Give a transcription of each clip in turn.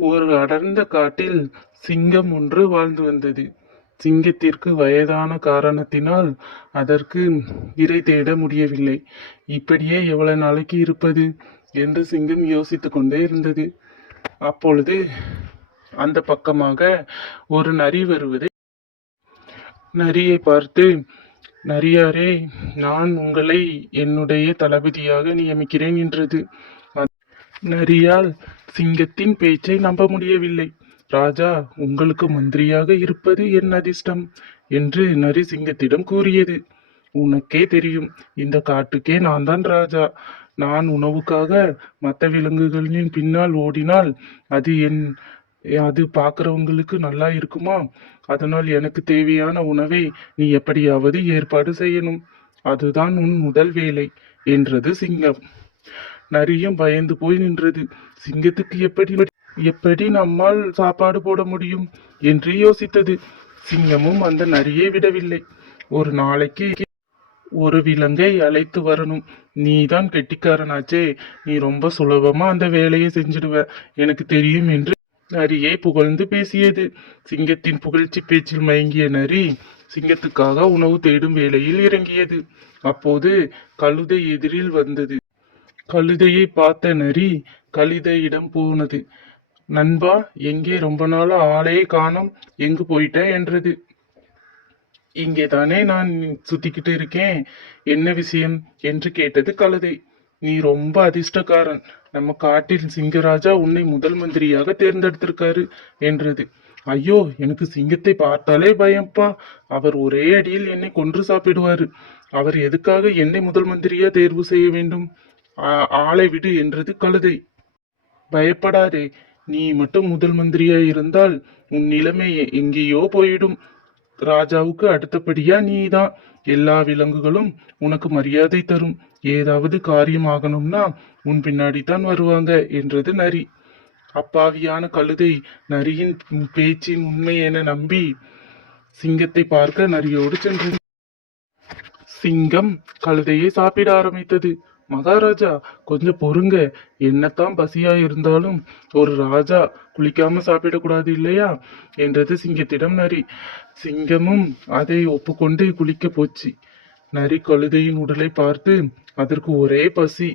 ஒரு அடர்ந்த காட்டில் சிங்கம் ஒன்று வாழ்ந்து வந்தது. சிங்கத்திற்கு வயதான காரணத்தினால் அதற்கு இரை தேட முடியவில்லை. இப்படியே எவ்வளவு நாளைக்கு இருப்பது என்று சிங்கம் யோசித்து கொண்டே இருந்தது. அப்பொழுது அந்த பக்கமாக ஒரு நரி வருவதை. நரியை பார்த்து நரியாரே நான் உங்களை என்னுடைய தளபதியாக நியமிக்கிறேன் என்றது. நரியால் சிங்கத்தின் பேச்சை நம்ப முடியவில்லை. ராஜா உங்களுக்கு மந்திரியாக இருப்பது என் அதிர்ஷ்டம் என்று நரி சிங்கத்திடம் கூறியது. உனக்கே தெரியும் இந்த காட்டுக்கே நான் தான் ராஜா. நான் உணவுக்காக மற்ற விலங்குகளின் பின்னால் ஓடினால் அது என் அது பார்க்குறவங்களுக்கு நல்லா இருக்குமா? அதனால் எனக்கு தேவையான உணவை நீ எப்படியாவது ஏற்பாடு செய்யணும். அதுதான் உன் முதல் வேலை என்றது சிங்கம். நரியும் பயந்து போய் நின்றது. சிங்கத்துக்கு எப்படி எப்படி நம்மால் சாப்பாடு போட முடியும்? என்று யோசித்தது. சிங்கமும் அந்த நரியை விடவில்லை. ஒரு நாளைக்கு ஒரு விலங்கை அழைத்து வரணும். நீதான் கெட்டிக்காரனாச்சே. நீ ரொம்ப சுலபமா அந்த வேலையை செஞ்சிடுவ. எனக்கு தெரியும் என்று நரியை புகழ்ந்து பேசியது. சிங்கத்தின் புகழ்ச்சி பேச்சில் மயங்கிய நரி சிங்கத்துக்காக உணவு தேடும் வேலையில் இறங்கியது. அப்போது கழுதை எதிரில் வந்தது. கழுதையை பார்த்த நரி கழுதையிடம் போனது. நண்பா எங்கே ரொம்ப நாளா ஆளையே காணோம் எங்கு போயிட்ட? என்றது. இங்கே தானே நான் சுத்திக்கிட்டு இருக்கேன். என்ன விஷயம்? என்று கேட்டது கழுதை. நீ ரொம்ப அதிர்ஷ்டக்காரன். நம்ம காட்டில் சிங்கராஜா உன்னை முதல் மந்திரியாக தேர்ந்தெடுத்திருக்காரு என்றது. ஐயோ எனக்கு சிங்கத்தை பார்த்தாலே பயம்ப்பா அவர் ஒரே அடியில் என்னை கொன்று சாப்பிடுவாரு. அவர் எதுக்காக என்னை முதல் மந்திரியா தேர்வு செய்ய வேண்டும்? ஆளை விடு என்றது கழுதை. பயப்படாதே நீ மட்டும் முதல் மந்திரியா இருந்தால் உன் நிலைமை எங்கேயோ போயிடும். ராஜாவுக்கு அடுத்தபடியா நீதான். எல்லா விலங்குகளும் உனக்கு மரியாதை தரும். ஏதாவது காரியம் ஆகணும்னா உன் பின்னாடி தான் வருவாங்க என்றது நரி. அப்பாவியான கழுதை நரியின் பேச்சின் உண்மை என நம்பி சிங்கத்தை பார்க்க நரியோடு சென்றது. சிங்கம் கழுதையை சாப்பிட ஆரம்பித்தது. மகாராஜா கொஞ்சம் பொறுங்க. என்னத்தான் பசியா இருந்தாலும் ஒரு ராஜா குளிக்காம சாப்பிடக்கூடாது இல்லையா? என்றது சிங்கத்திடம் நரி. சிங்கமும் அதை ஒப்புக்கொண்டு குளிக்க போச்சு. நரி கழுதையின் உடலை பார்த்து அதற்கு ஒரே பசி.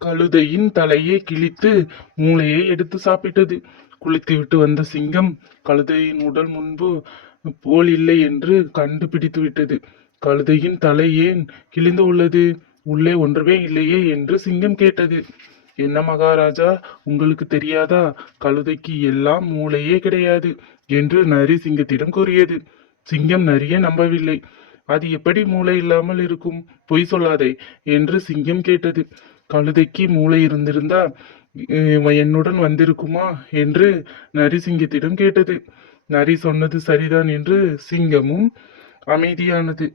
கழுதையின் தலையை கிழித்து மூளையை எடுத்து சாப்பிட்டது. குளித்துவிட்டு வந்த சிங்கம் கழுதையின் உடல் முன்பு போல் இல்லை என்று கண்டுபிடித்து விட்டது. கழுதையின் தலை ஏன் கிழிந்து உள்ளது? உள்ளே ஒன்றுமே இல்லையே என்று சிங்கம் கேட்டது. என்ன மகாராஜா உங்களுக்கு தெரியாதா? கழுதைக்கு எல்லாம் மூளையே கிடையாது என்று நரி சிங்கத்திடம் கூறியது. சிங்கம் நரிய நம்பவில்லை. அது எப்படி மூளை இல்லாமல் இருக்கும்? பொய் சொல்லாதே என்று சிங்கம் கேட்டது. கழுதைக்கு மூளை இருந்திருந்தா என்னுடன் வந்திருக்குமா என்று நரி சிங்கத்திடம் கேட்டது. நரி சொன்னது சரிதான் என்று சிங்கமும் அமைதியானது